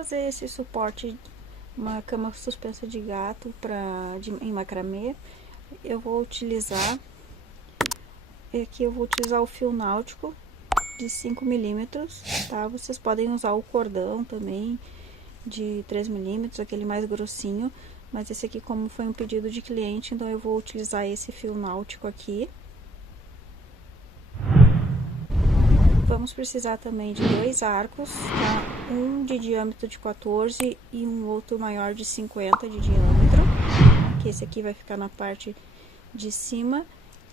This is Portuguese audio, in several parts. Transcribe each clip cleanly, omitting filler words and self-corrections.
fazer esse suporte, uma cama suspensa de gato em macramê, eu vou utilizar, aqui eu vou utilizar o fio náutico de 5 milímetros, tá? Vocês podem usar o cordão também de 3 milímetros, aquele mais grossinho, mas esse aqui, como foi um pedido de cliente, então eu vou utilizar esse fio náutico aqui. Vamos precisar também de 2 arcos, tá? Um de diâmetro de 14 e um outro maior de 50 de diâmetro, que esse aqui vai ficar na parte de cima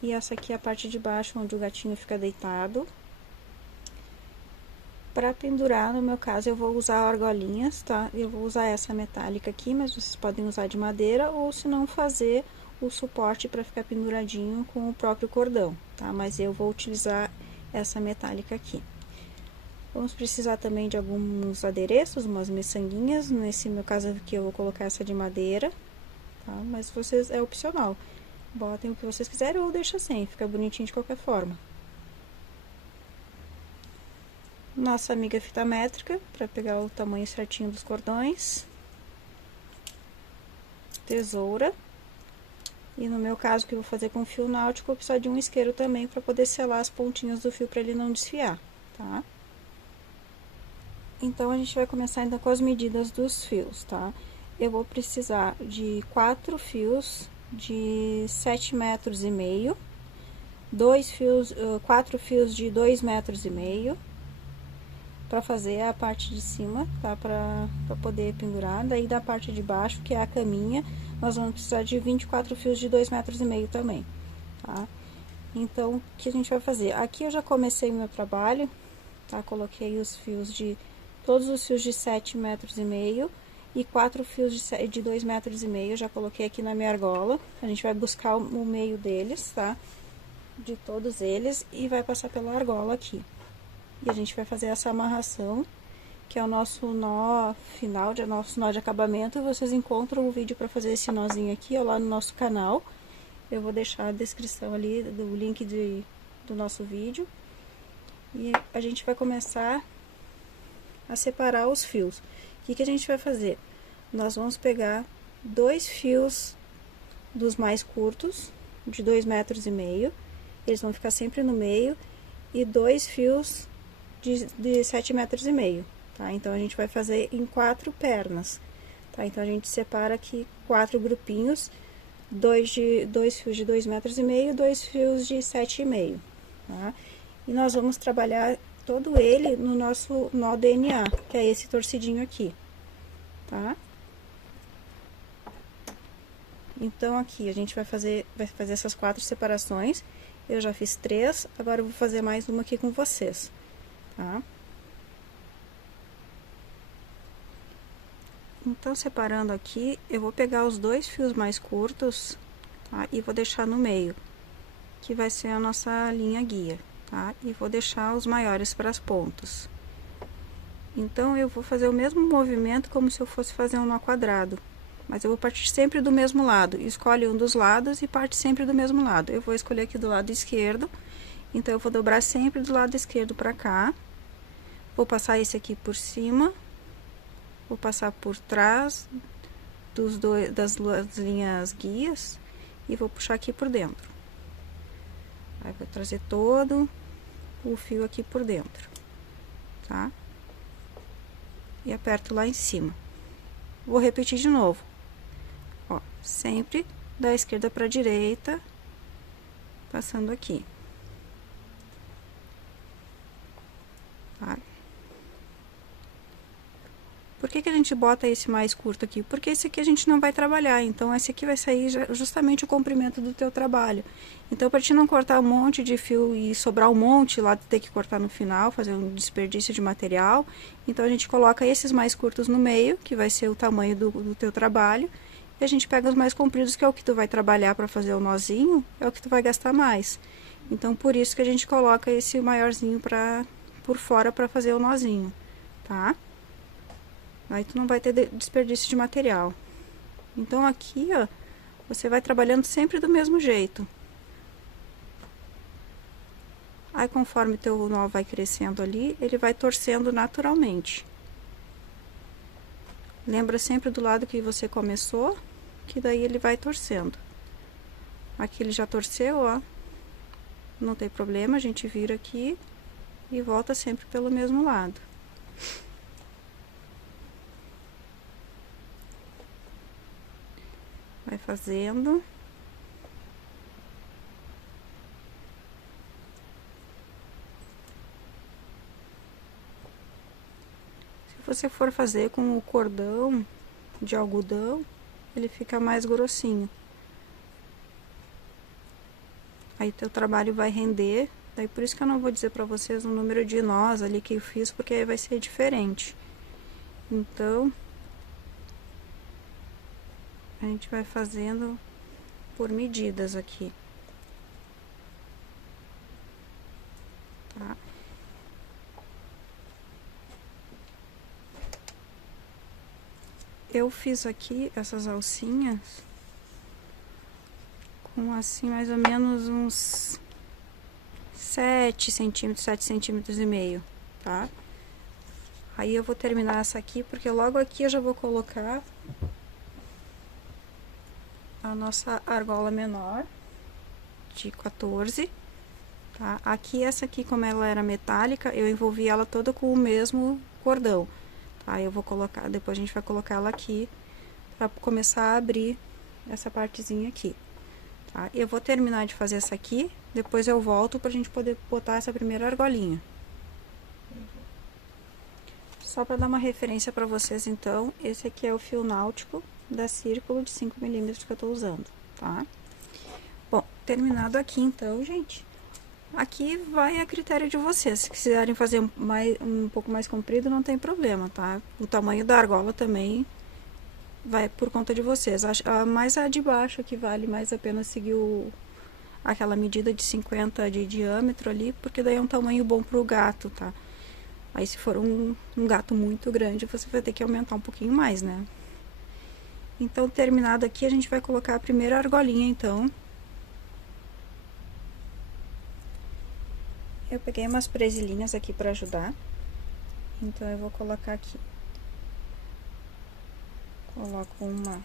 e essa aqui é a parte de baixo, onde o gatinho fica deitado. Para pendurar, no meu caso, eu vou usar argolinhas, tá? Eu vou usar essa metálica aqui, mas vocês podem usar de madeira ou se não fazer o suporte para ficar penduradinho com o próprio cordão, tá? Mas eu vou utilizar essa metálica aqui. Vamos precisar também de alguns adereços, umas miçanguinhas. Nesse meu caso aqui eu vou colocar essa de madeira, tá? Mas vocês, é opcional. Botem o que vocês quiserem ou deixa sem, fica bonitinho de qualquer forma. Nossa amiga fita métrica, para pegar o tamanho certinho dos cordões. Tesoura. E no meu caso, que eu vou fazer com fio náutico, eu vou precisar de um isqueiro também para poder selar as pontinhas do fio para ele não desfiar, tá? Então, a gente vai começar ainda com as medidas dos fios, tá? Eu vou precisar de 4 fios de 7,5 metros, 4 fios de 2,5 metros, para fazer a parte de cima, tá? Para poder pendurar. Daí, da parte de baixo, que é a caminha, nós vamos precisar de 24 fios de 2,5 metros também, tá? Então, o que a gente vai fazer? Aqui eu já comecei o meu trabalho, tá? Coloquei os fios todos os fios de 7,5 metros e 4 fios de 2,5 metros, já coloquei aqui na minha argola. A gente vai buscar o meio deles, tá? De todos eles e vai passar pela argola aqui. E a gente vai fazer essa amarração, que é o nosso nó final, nosso nó de acabamento. Vocês encontram o vídeo para fazer esse nozinho aqui, ó, lá no nosso canal. Eu vou deixar a descrição ali do link do nosso vídeo. E a gente vai começar a separar os fios. O que a gente vai fazer? Nós vamos pegar 2 fios dos mais curtos, de 2,5 metros, eles vão ficar sempre no meio, e 2 fios de 7,5 metros, tá? Então, a gente vai fazer em 4 pernas, tá? Então, a gente separa aqui 4 grupinhos, 2 fios de 2,5 metros, 2 fios de 7,5, tá? E nós vamos trabalhar todo ele no nosso nó DNA, que é esse torcidinho aqui, tá? Então, aqui a gente vai fazer essas 4 separações. Eu já fiz 3, agora eu vou fazer mais uma aqui com vocês, tá? Então, separando aqui, eu vou pegar os 2 fios mais curtos, tá? E vou deixar no meio, que vai ser a nossa linha guia, tá? E vou deixar os maiores para as pontas. Então, eu vou fazer o mesmo movimento como se eu fosse fazer um nó quadrado, mas eu vou partir sempre do mesmo lado. Escolhe um dos lados e parte sempre do mesmo lado. Eu vou escolher aqui do lado esquerdo, então eu vou dobrar sempre do lado esquerdo para cá. Vou passar esse aqui por cima, vou passar por trás das linhas guias e vou puxar aqui por dentro. Aí, vou trazer todo o fio aqui por dentro, tá? E aperto lá em cima. Vou repetir de novo. Ó, sempre da esquerda para a direita, passando aqui. Tá? Por que a gente bota esse mais curto aqui? Porque esse aqui a gente não vai trabalhar, então esse aqui vai sair justamente o comprimento do teu trabalho. Então, para te não cortar um monte de fio e sobrar um monte lá de ter que cortar no final, fazer um desperdício de material, então a gente coloca esses mais curtos no meio, que vai ser o tamanho do teu trabalho, e a gente pega os mais compridos, que é o que tu vai trabalhar para fazer o nozinho, é o que tu vai gastar mais. Então, por isso que a gente coloca esse maiorzinho por fora para fazer o nozinho, tá? Aí tu não vai ter desperdício de material. Então, aqui, ó, você vai trabalhando sempre do mesmo jeito. Aí, conforme teu nó vai crescendo ali, ele vai torcendo naturalmente. Lembra sempre do lado que você começou, que daí ele vai torcendo. Aqui ele já torceu, ó. Não tem problema, a gente vira aqui e volta sempre pelo mesmo lado. Vai fazendo. Se você for fazer com o cordão de algodão, ele fica mais grossinho. Aí teu trabalho vai render. Daí por isso que eu não vou dizer pra vocês o número de nós ali que eu fiz, porque aí vai ser diferente. Então, a gente vai fazendo por medidas aqui. Tá? Eu fiz aqui essas alcinhas com assim mais ou menos uns 7 centímetros, 7 centímetros e meio, tá? Aí eu vou terminar essa aqui, porque logo aqui eu já vou colocar a nossa argola menor de 14, tá? Aqui, essa aqui, como ela era metálica, eu envolvi ela toda com o mesmo cordão, tá? Eu vou colocar, depois a gente vai colocar ela aqui pra começar a abrir essa partezinha aqui, tá? Eu vou terminar de fazer essa aqui, depois eu volto pra gente poder botar essa primeira argolinha. Só para dar uma referência para vocês, então, esse aqui é o fio náutico da Círculo de 5 milímetros que eu tô usando, tá? Bom, terminado aqui, então, gente, aqui vai a critério de vocês. Se quiserem fazer um pouco mais comprido, não tem problema, tá? O tamanho da argola também vai por conta de vocês. Mais a de baixo que vale mais a pena seguir aquela medida de 50 de diâmetro ali, porque daí é um tamanho bom pro gato, tá? Aí, se for um gato muito grande, você vai ter que aumentar um pouquinho mais, né? Então, terminado aqui, a gente vai colocar a primeira argolinha, então. Eu peguei umas presilhinhas aqui pra ajudar. Então, eu vou colocar aqui. Coloco uma.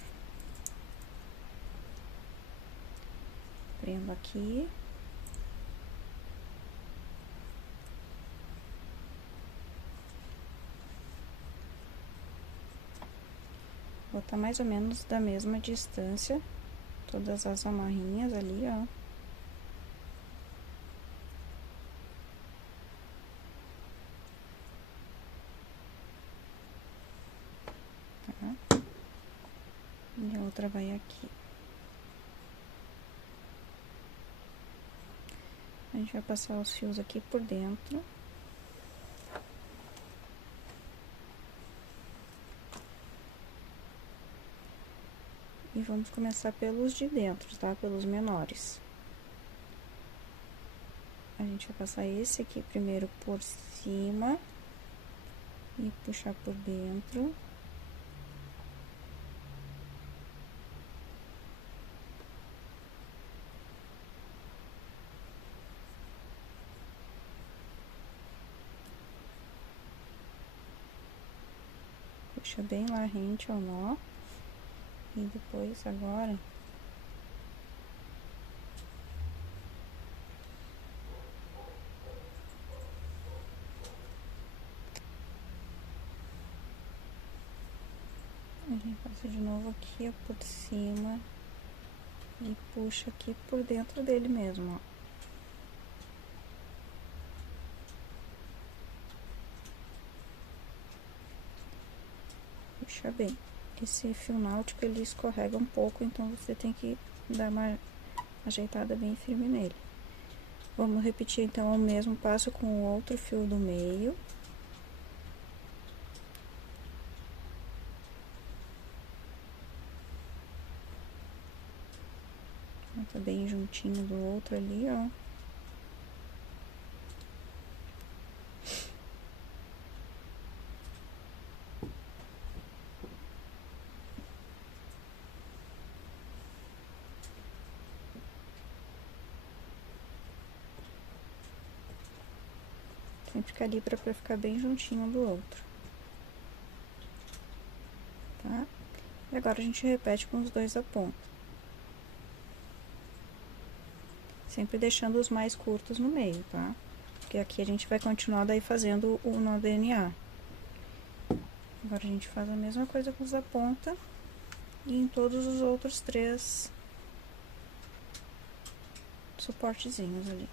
Prendo aqui. Botar mais ou menos da mesma distância, todas as amarrinhas ali, ó. Tá? E a outra vai aqui. A gente vai passar os fios aqui por dentro. E vamos começar pelos de dentro, tá? Pelos menores. A gente vai passar esse aqui primeiro por cima e puxar por dentro. Puxa bem lá rente ao nó. E depois, agora, a gente passa de novo aqui, ó, por cima e puxa aqui por dentro dele mesmo, ó. Puxa bem. Esse fio náutico, ele escorrega um pouco, então você tem que dar uma ajeitada bem firme nele. Vamos repetir, então, o mesmo passo com o outro fio do meio. Tá bem juntinho do outro ali, ó. Sempre calibra pra ficar bem juntinho do outro. E agora a gente repete com os dois da ponta. Sempre deixando os mais curtos no meio, tá? Porque aqui a gente vai continuar daí fazendo o nó DNA. Agora a gente faz a mesma coisa com os da ponta e em todos os outros 3 suportezinhos ali.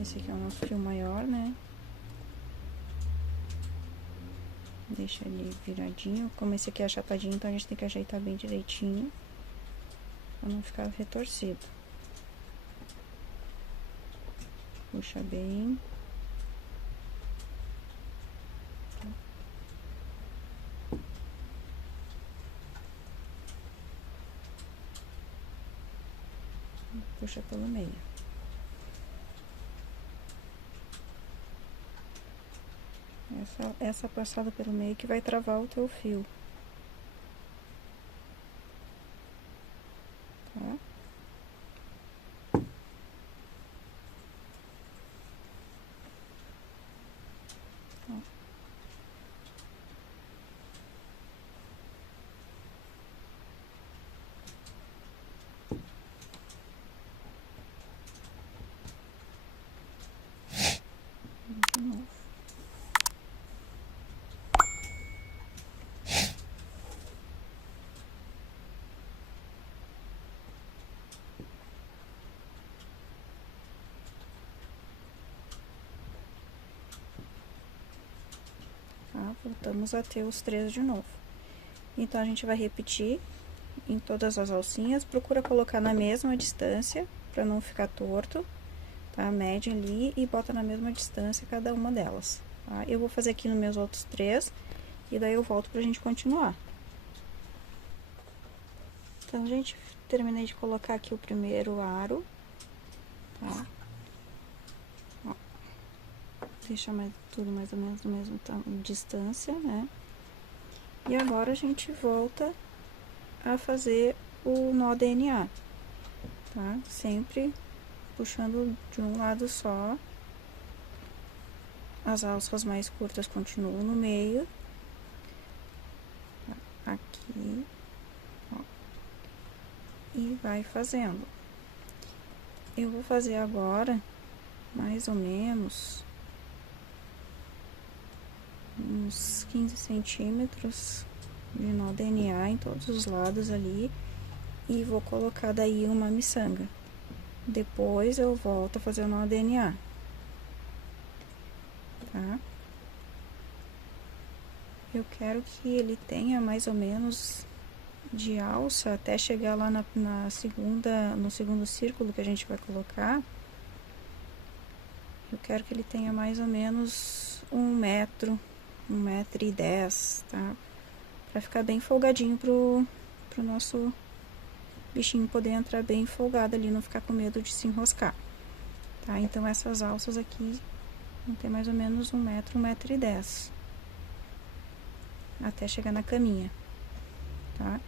Esse aqui é o nosso fio maior, né? Deixa ele viradinho. Como esse aqui é achapadinho, então a gente tem que ajeitar bem direitinho, pra não ficar retorcido. Puxa bem. Puxa pelo meio. Essa passada pelo meio que vai travar o teu fio. Tá? De novo. Tá? Voltamos a ter os 3 de novo. Então, a gente vai repetir em todas as alcinhas. Procura colocar na mesma distância, pra não ficar torto, tá? Mede ali e bota na mesma distância cada uma delas, tá? Eu vou fazer aqui nos meus outros 3 e daí eu volto pra gente continuar. Então, gente, terminei de colocar aqui o primeiro aro, tá? Ó, deixa tudo mais ou menos no mesmo distância, né? E agora a gente volta a fazer o nó DNA, tá? Sempre puxando de um lado só. As alças mais curtas continuam no meio. Aqui, ó. E vai fazendo. Eu vou fazer agora, mais ou menos, uns 15 centímetros de nó DNA em todos os lados ali. E vou colocar daí uma miçanga. Depois eu volto a fazer o nó DNA. Tá? Eu quero que ele tenha mais ou menos de alça até chegar lá no segundo círculo que a gente vai colocar. Eu quero que ele tenha mais ou menos 1 metro, 1,10 m, tá? Pra ficar bem folgadinho pro nosso bichinho poder entrar bem folgado ali, não ficar com medo de se enroscar, tá? Então, essas alças aqui vão ter mais ou menos 1 metro, 1,10 m, até chegar na caminha, tá?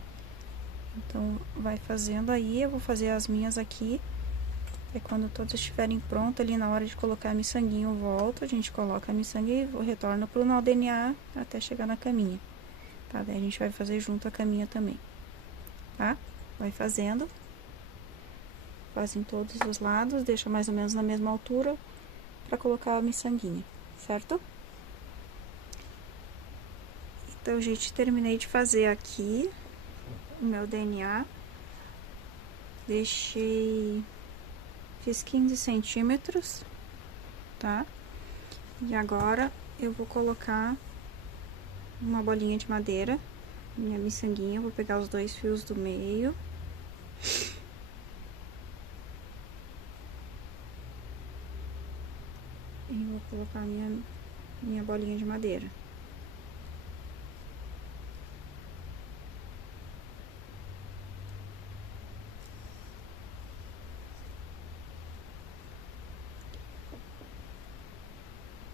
Então, vai fazendo aí, eu vou fazer as minhas aqui, e quando todas estiverem prontas ali, na hora de colocar a miçanguinha, eu volto, a gente coloca a miçanga e retorna pro nó DNA até chegar na caminha, tá? Daí a gente vai fazer junto a caminha também, tá? Vai fazendo, faz em todos os lados, deixa mais ou menos na mesma altura pra colocar a miçanguinha, certo? Então, gente, terminei de fazer aqui o meu DNA, fiz 15 centímetros, tá? E agora eu vou colocar uma bolinha de madeira, minha miçanguinha, vou pegar os 2 fios do meio. E vou colocar minha bolinha de madeira.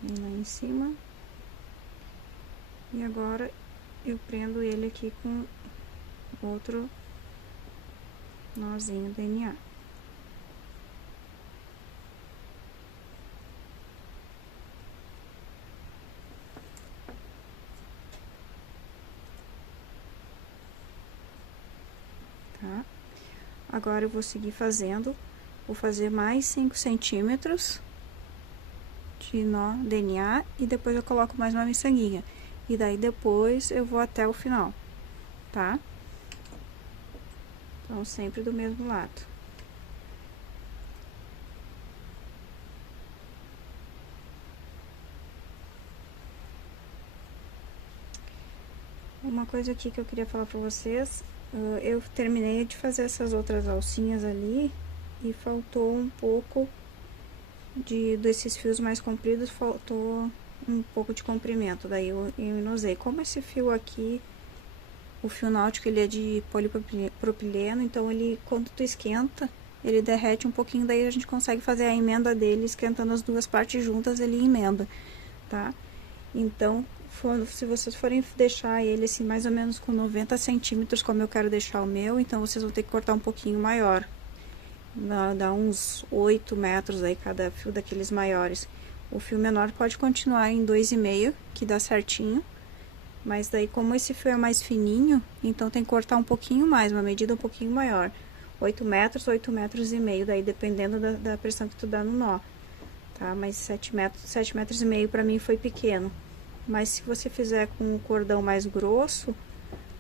E lá em cima. E agora eu prendo ele aqui com outro nozinho DNA. tá? Agora eu vou seguir fazendo, vou fazer mais 5 centímetros de nó DNA e depois eu coloco mais uma miçanguinha. E daí depois eu vou até o final, tá? Então, sempre do mesmo lado. Uma coisa aqui que eu queria falar pra vocês, eu terminei de fazer essas outras alcinhas ali e faltou um pouco desses fios mais compridos, faltou um pouco de comprimento, daí eu usei. Como esse fio aqui, o fio náutico, ele é de polipropileno, então ele, quando tu esquenta, ele derrete um pouquinho, daí a gente consegue fazer a emenda dele, esquentando as duas partes juntas, ele emenda, tá? Então, se vocês forem deixar ele assim, mais ou menos com 90 centímetros, como eu quero deixar o meu, então vocês vão ter que cortar um pouquinho maior. Dá uns 8 metros aí cada fio daqueles maiores. O fio menor pode continuar em 2,5, que dá certinho. Mas daí, como esse fio é mais fininho, então tem que cortar um pouquinho mais, uma medida um pouquinho maior. 8 metros, 8 metros e meio, daí dependendo da pressão que tu dá no nó. Tá? Mas 7 metros e meio pra mim foi pequeno. Mas se você fizer com um cordão mais grosso,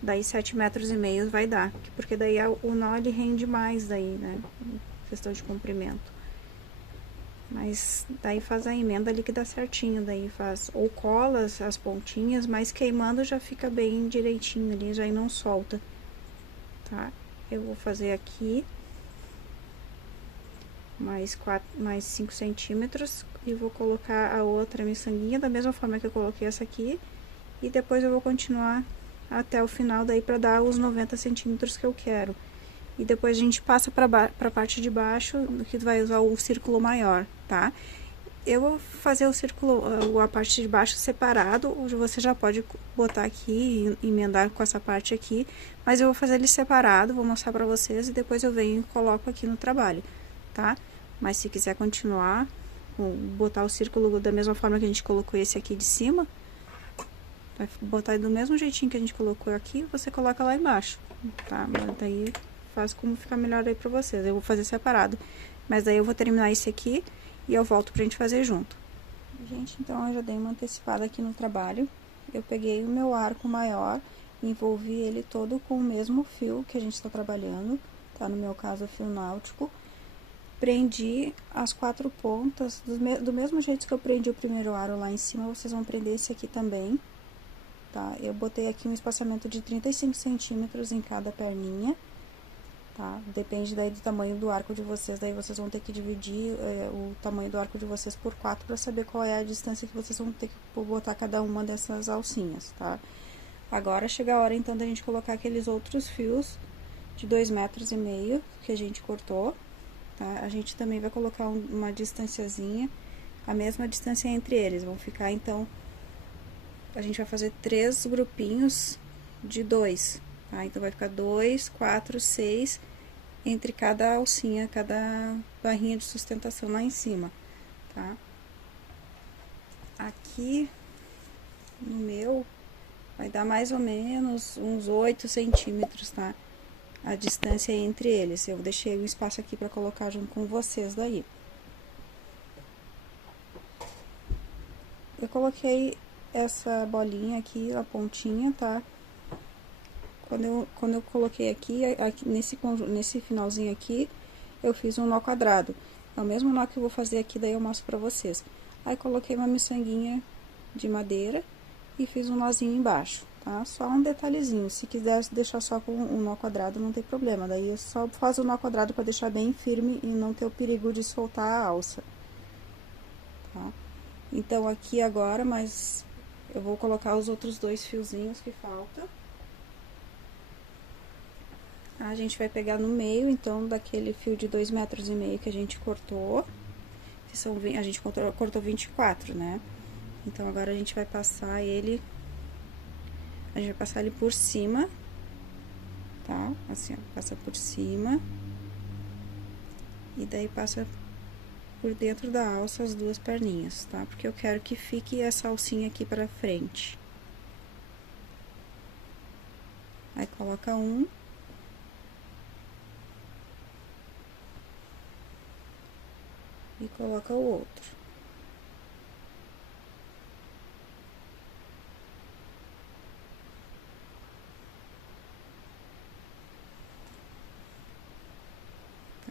daí 7 metros e meio vai dar. Porque daí o nó ele rende mais daí, né? Questão de comprimento. Mas daí faz a emenda ali que dá certinho, daí faz ou cola as pontinhas, mas queimando já fica bem direitinho ali, já não solta, tá? Eu vou fazer aqui mais 5 centímetros e vou colocar a outra miçanguinha da mesma forma que eu coloquei essa aqui e depois eu vou continuar até o final daí pra dar os 90 centímetros que eu quero. E depois a gente passa pra parte de baixo, que vai usar o círculo maior, tá? Eu vou fazer o círculo, a parte de baixo separado, você já pode botar aqui e emendar com essa parte aqui, mas eu vou fazer ele separado, vou mostrar pra vocês e depois eu venho e coloco aqui no trabalho, tá? Mas se quiser continuar, botar o círculo da mesma forma que a gente colocou esse aqui de cima, vai botar do mesmo jeitinho que a gente colocou aqui, você coloca lá embaixo, tá? Mas daí faz como ficar melhor aí pra vocês. Eu vou fazer separado. Mas daí eu vou terminar esse aqui e eu volto pra gente fazer junto. Gente, então eu já dei uma antecipada aqui no trabalho. Eu peguei o meu arco maior, envolvi ele todo com o mesmo fio que a gente tá trabalhando, tá? No meu caso, o fio náutico. Prendi as 4 pontas, do mesmo jeito que eu prendi o primeiro aro lá em cima, vocês vão prender esse aqui também, tá? Eu botei aqui um espaçamento de 35 centímetros em cada perninha. Tá? Depende daí do tamanho do arco de vocês, daí vocês vão ter que dividir o tamanho do arco de vocês por 4 para saber qual é a distância que vocês vão ter que botar cada uma dessas alcinhas, tá? Agora chega a hora então da gente colocar aqueles outros fios de 2,5 metros que a gente cortou, tá? A gente também vai colocar uma distanciazinha, a mesma distância entre eles, vão ficar então, a gente vai fazer 3 grupinhos de 2, tá? Então, vai ficar 2, 4, 6 entre cada alcinha, cada barrinha de sustentação lá em cima, tá? Aqui, no meu, vai dar mais ou menos uns 8 centímetros, tá? A distância entre eles. Eu deixei um espaço aqui pra colocar junto com vocês daí. Eu coloquei essa bolinha aqui, a pontinha, tá? Quando eu coloquei aqui nesse finalzinho aqui, eu fiz um nó quadrado. É o mesmo nó que eu vou fazer aqui, daí eu mostro pra vocês. Aí, coloquei uma miçanguinha de madeira e fiz um nozinho embaixo, tá? Só um detalhezinho. Se quiser deixar só com um nó quadrado, não tem problema. Daí, é só faz o nó quadrado pra deixar bem firme e não ter o perigo de soltar a alça, tá? Então, aqui agora, mas eu vou colocar os outros 2 fiozinhos que faltam. A gente vai pegar no meio, então, daquele fio de 2,5 metros que a gente cortou, que são, a gente cortou 24, né? Então, agora a gente vai passar ele, por cima, tá? Assim, ó, passa por cima, e daí passa por dentro da alça as 2 perninhas, tá? Porque eu quero que fique essa alcinha aqui pra frente. Aí, coloca um. coloca o outro.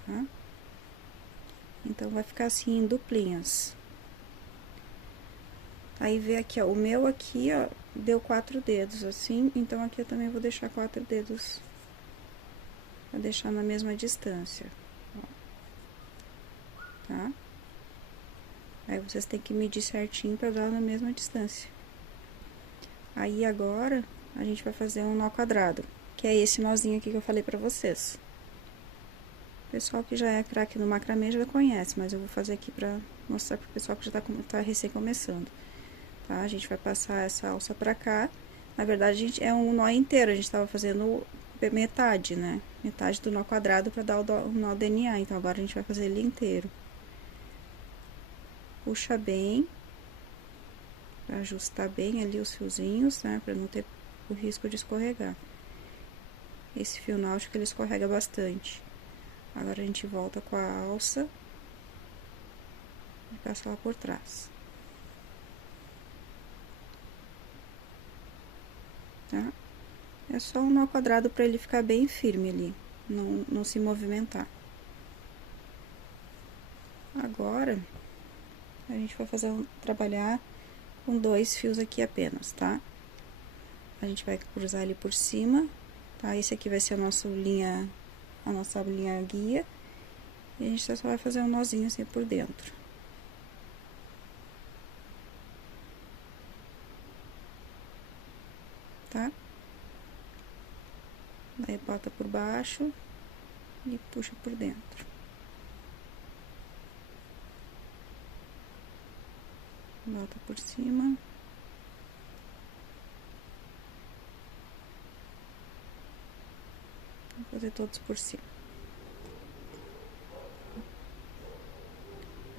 Tá? Então, vai ficar assim em duplinhas. Aí, vê aqui, ó, o meu aqui, ó, deu 4 dedos, assim, então aqui eu também vou deixar 4 dedos, pra deixar na mesma distância, ó, tá? Aí, vocês têm que medir certinho pra dar na mesma distância. Aí, agora, a gente vai fazer um nó quadrado, que é esse nozinho aqui que eu falei pra vocês. O pessoal que já é craque no macramê já conhece, mas eu vou fazer aqui pra mostrar pro pessoal que já tá recém começando. Tá? A gente vai passar essa alça pra cá. Na verdade, a gente, é um nó inteiro, a gente tava fazendo metade, né? Metade do nó quadrado pra dar o nó DNA, então agora a gente vai fazer ele inteiro. Puxa bem, pra ajustar bem ali os fiozinhos, né? Pra não ter o risco de escorregar. Esse fio náutico, ele escorrega bastante. Agora, a gente volta com a alça e passa lá por trás. Tá? É só um nó quadrado para ele ficar bem firme ali, não se movimentar. Agora, a gente vai trabalhar com 2 fios aqui apenas, tá? A gente vai cruzar ele por cima, tá? Esse aqui vai ser a nossa linha guia. E a gente só vai fazer um nozinho assim por dentro. Tá? Daí, bota por baixo e puxa por dentro. Volta por cima. Vou fazer todos por cima.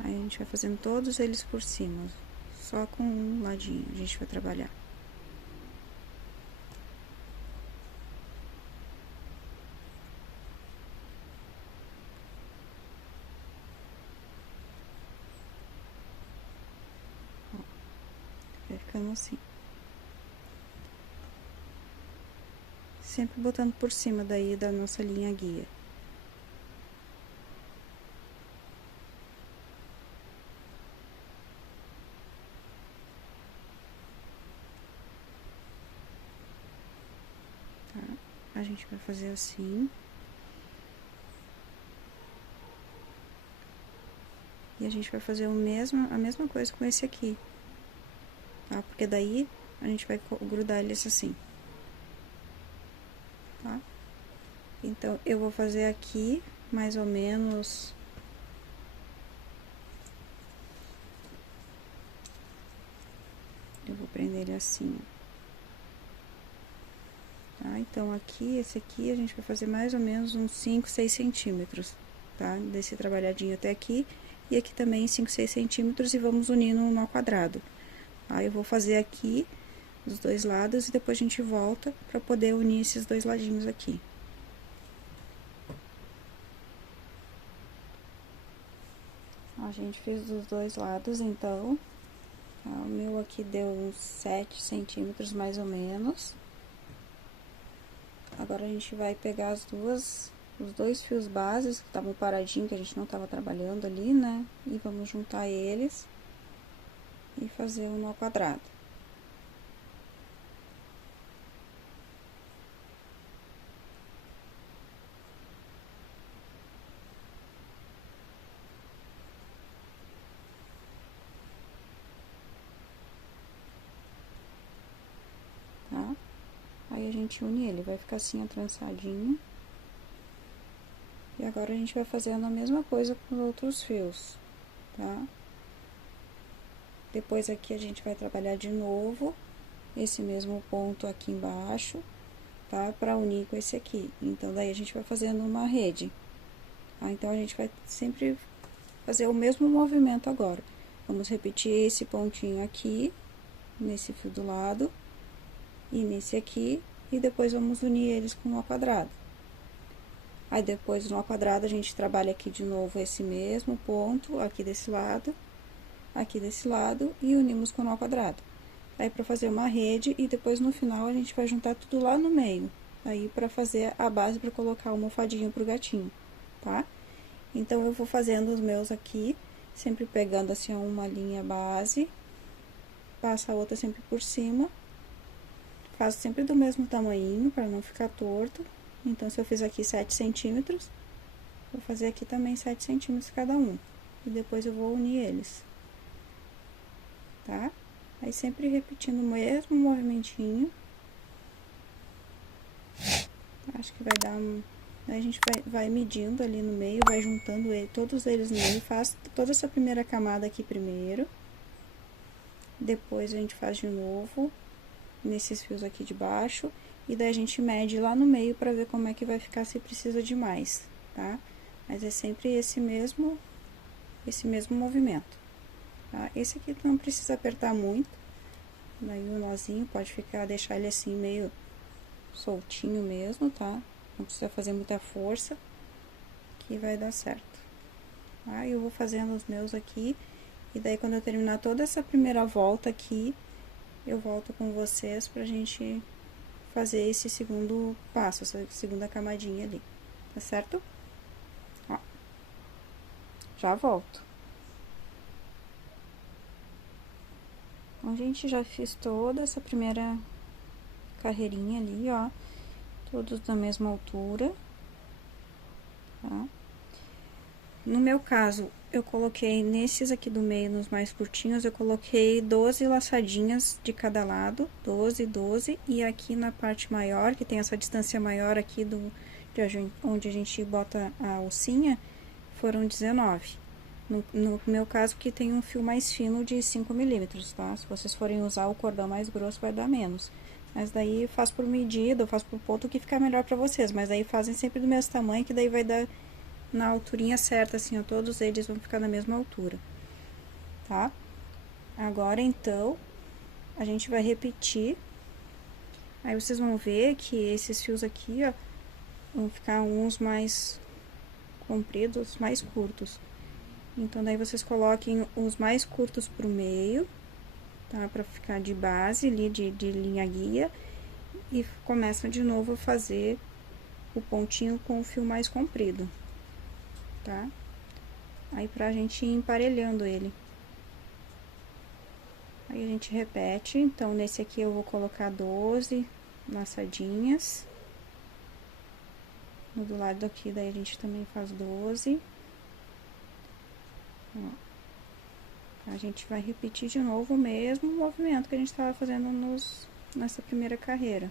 Aí, a gente vai fazendo todos eles por cima, só com um ladinho a gente vai trabalhar. Vai ficando assim. Sempre botando por cima daí da nossa linha guia. Tá? A gente vai fazer assim. E a gente vai fazer a mesma coisa com esse aqui. Tá? Porque daí a gente vai grudar eles assim. Tá? Então, eu vou fazer aqui, mais ou menos... Eu vou prender ele assim. Tá? Então, aqui, esse aqui, a gente vai fazer mais ou menos uns 5, 6 centímetros, tá? Desse trabalhadinho até aqui. E aqui também 5, 6 centímetros e vamos unindo um nó quadrado. Aí, eu vou fazer aqui dos dois lados e depois a gente volta pra poder unir esses dois ladinhos aqui. A gente fez dos dois lados, então, tá? O meu aqui deu uns 7 centímetros mais ou menos. Agora, a gente vai pegar os dois fios bases que estavam paradinhos, que a gente não tava trabalhando ali, né? E vamos juntar eles e fazer um nó quadrado. Tá? Aí, a gente une ele, vai ficar assim, trançadinho. E agora, a gente vai fazendo a mesma coisa com os outros fios, tá? Depois, aqui, a gente vai trabalhar de novo esse mesmo ponto aqui embaixo, tá? Pra unir com esse aqui. Então, daí, a gente vai fazendo uma rede, tá? Então, a gente vai sempre fazer o mesmo movimento agora. Vamos repetir esse pontinho aqui, nesse fio do lado, e nesse aqui, e depois vamos unir eles com um nó quadrado. Aí depois no nó quadrado a gente trabalha aqui de novo esse mesmo ponto, aqui desse lado e unimos com o nó quadrado. Aí pra fazer uma rede e depois no final a gente vai juntar tudo lá no meio. Aí pra fazer a base pra colocar o almofadinho pro gatinho, tá? Então eu vou fazendo os meus aqui, sempre pegando assim uma linha base, passa a outra sempre por cima. Faço sempre do mesmo tamanho para não ficar torto. Então se eu fiz aqui 7 centímetros, vou fazer aqui também 7 centímetros cada um. E depois eu vou unir eles, tá? Aí sempre repetindo o mesmo movimentinho. Acho que vai dar um... Aí a gente vai medindo ali no meio, vai juntando todos eles no meio. Faz toda essa primeira camada aqui primeiro. Depois a gente faz de novo, nesses fios aqui de baixo. E daí a gente mede lá no meio pra ver como é que vai ficar, se precisa de mais, tá? Mas é sempre esse mesmo movimento, tá? Esse aqui não precisa apertar muito. Daí o nozinho pode ficar, deixar ele assim meio soltinho mesmo, tá? Não precisa fazer muita força, que vai dar certo. Tá? Eu vou fazendo os meus aqui, e daí quando eu terminar toda essa primeira volta aqui, eu volto com vocês pra gente fazer esse segundo passo, essa segunda camadinha ali, tá certo? Ó, já volto. Então, gente, já fiz toda essa primeira carreirinha ali, ó, todos da mesma altura, tá? No meu caso, eu coloquei nesses aqui do meio, nos mais curtinhos, eu coloquei 12 laçadinhas de cada lado, 12, 12, e aqui na parte maior, que tem essa distância maior aqui de onde a gente bota a alcinha, foram 19. No meu caso, que tem um fio mais fino de 5 milímetros, tá? Se vocês forem usar o cordão mais grosso, vai dar menos. Mas daí eu faço por medida, eu faço por ponto, que fica melhor pra vocês. Mas daí fazem sempre do mesmo tamanho, que daí vai dar na alturinha certa, assim, ó. Todos eles vão ficar na mesma altura, tá? Agora, então, a gente vai repetir. Aí vocês vão ver que esses fios aqui, ó, vão ficar uns mais compridos, mais curtos. Então, daí vocês coloquem os mais curtos pro meio, tá? Pra ficar de base ali, de linha guia. E começam de novo a fazer o pontinho com o fio mais comprido, tá? Aí pra gente ir emparelhando ele. Aí a gente repete, então nesse aqui eu vou colocar 12 laçadinhas. No do lado aqui, daí a gente também faz 12. Ó. A gente vai repetir de novo o mesmo movimento que a gente estava fazendo nessa primeira carreira.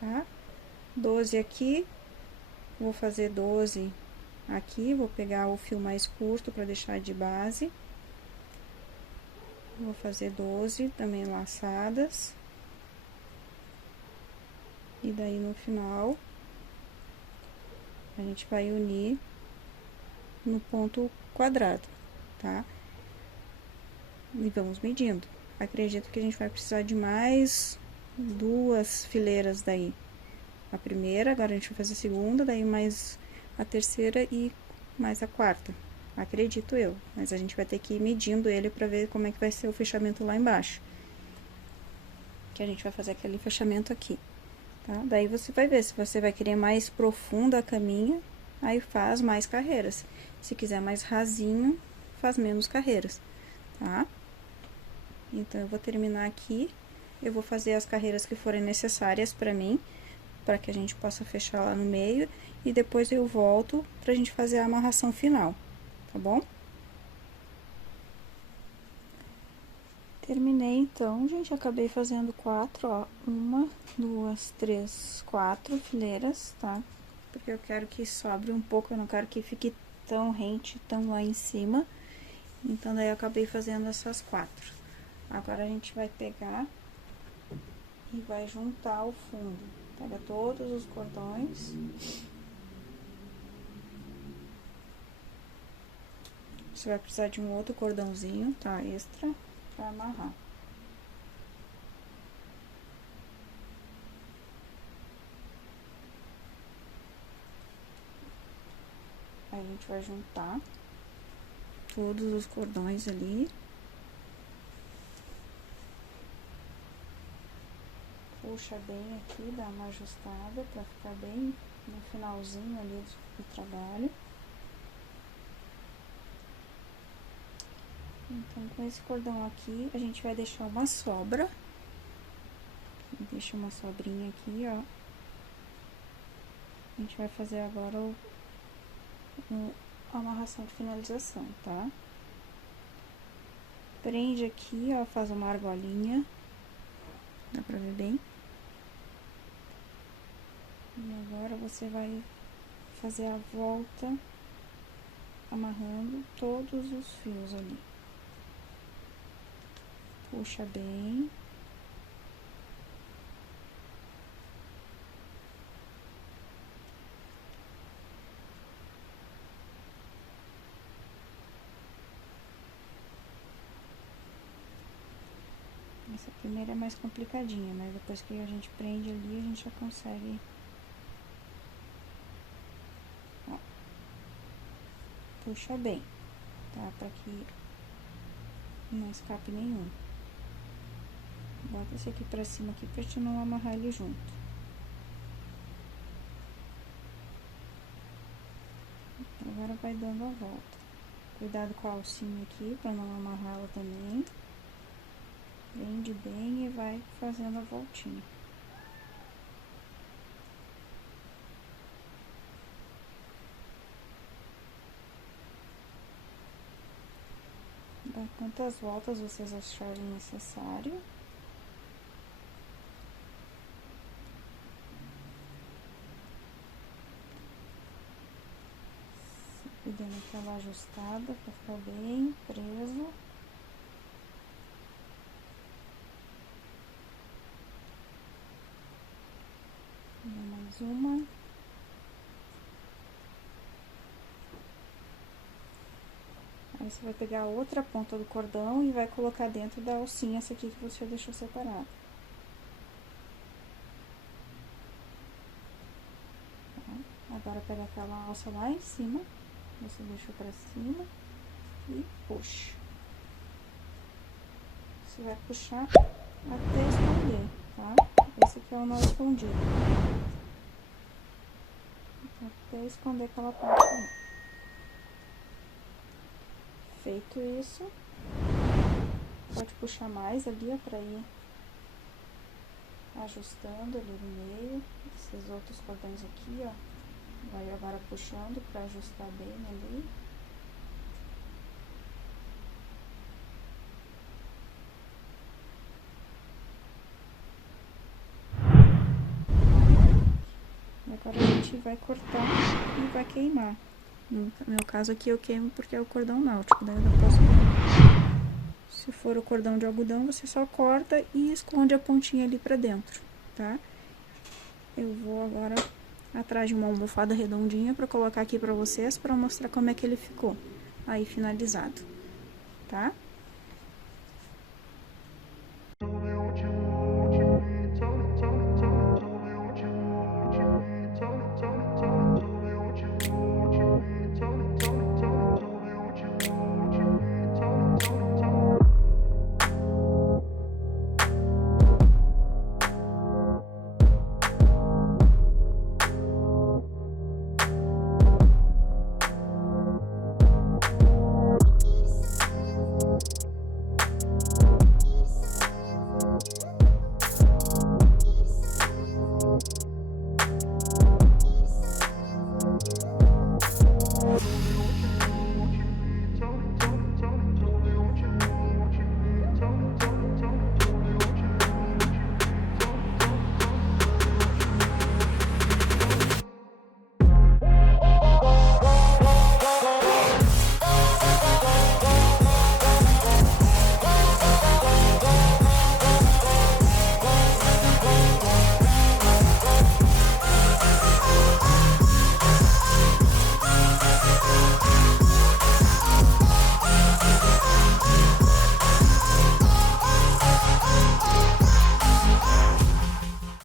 Tá? 12 aqui, vou fazer 12 aqui, vou pegar o fio mais curto para deixar de base. Vou fazer 12 também laçadas. E daí no final, a gente vai unir no ponto quadrado, tá? E vamos medindo. Acredito que a gente vai precisar de mais 2 fileiras daí. A primeira, agora a gente vai fazer a segunda, daí mais a terceira e mais a quarta. Acredito eu, mas a gente vai ter que ir medindo ele pra ver como é que vai ser o fechamento lá embaixo. Que a gente vai fazer aquele fechamento aqui, tá? Daí você vai ver se você vai querer mais profunda a caminha, aí faz mais carreiras. Se quiser mais rasinho, faz menos carreiras, tá? Então, eu vou terminar aqui, eu vou fazer as carreiras que forem necessárias pra mim, para que a gente possa fechar lá no meio, e depois eu volto pra gente fazer a amarração final, tá bom? Terminei, então, gente, acabei fazendo 4, ó, 1, 2, 3, 4 fileiras, tá? Porque eu quero que sobre um pouco, eu não quero que fique tão rente, tão lá em cima, então daí eu acabei fazendo essas 4. Agora, a gente vai pegar e vai juntar o fundo. Pega todos os cordões. Você vai precisar de um outro cordãozinho, tá? Extra, pra amarrar. a gente vai juntar todos os cordões ali. Puxa bem aqui, dá uma ajustada pra ficar bem no finalzinho ali do trabalho. Então, com esse cordão aqui, a gente vai deixar uma sobra. Deixa uma sobrinha aqui, ó. A gente vai fazer agora a amarração de finalização, tá? Prende aqui, ó, faz uma argolinha. Dá pra ver bem? E agora você vai fazer a volta amarrando todos os fios ali. Puxa bem. Essa primeira é mais complicadinha, mas depois que a gente prende ali, a gente já consegue. Ó. Puxa bem, tá? Pra que não escape nenhum. Bota esse aqui pra cima aqui pra gente não amarrar ele junto. Agora vai dando a volta. Cuidado com a alcinha aqui pra não amarrá-la também. Prende bem e vai fazendo a voltinha. Dá quantas voltas vocês acharem necessário. E dando aquela ajustada pra ficar bem preso. Mais uma. Aí você vai pegar a outra ponta do cordão e vai colocar dentro da alcinha essa aqui que você deixou separada. Tá? Agora pega aquela alça lá em cima, você deixou pra cima e puxa. Você vai puxar até esconder, tá? Esse aqui é o nó escondido. Até esconder aquela parte ali. Feito isso, pode puxar mais ali, ó, pra ir ajustando ali no meio. Esses outros cordões aqui, ó, vai agora puxando pra ajustar bem ali. E agora a gente vai cortar e vai queimar. No meu caso aqui eu queimo porque é o cordão náutico, daí eu não posso queimar. Se for o cordão de algodão, você só corta e esconde a pontinha ali pra dentro, tá? Eu vou agora atrás de uma almofada redondinha pra colocar aqui pra vocês, pra mostrar como é que ele ficou aí finalizado, tá?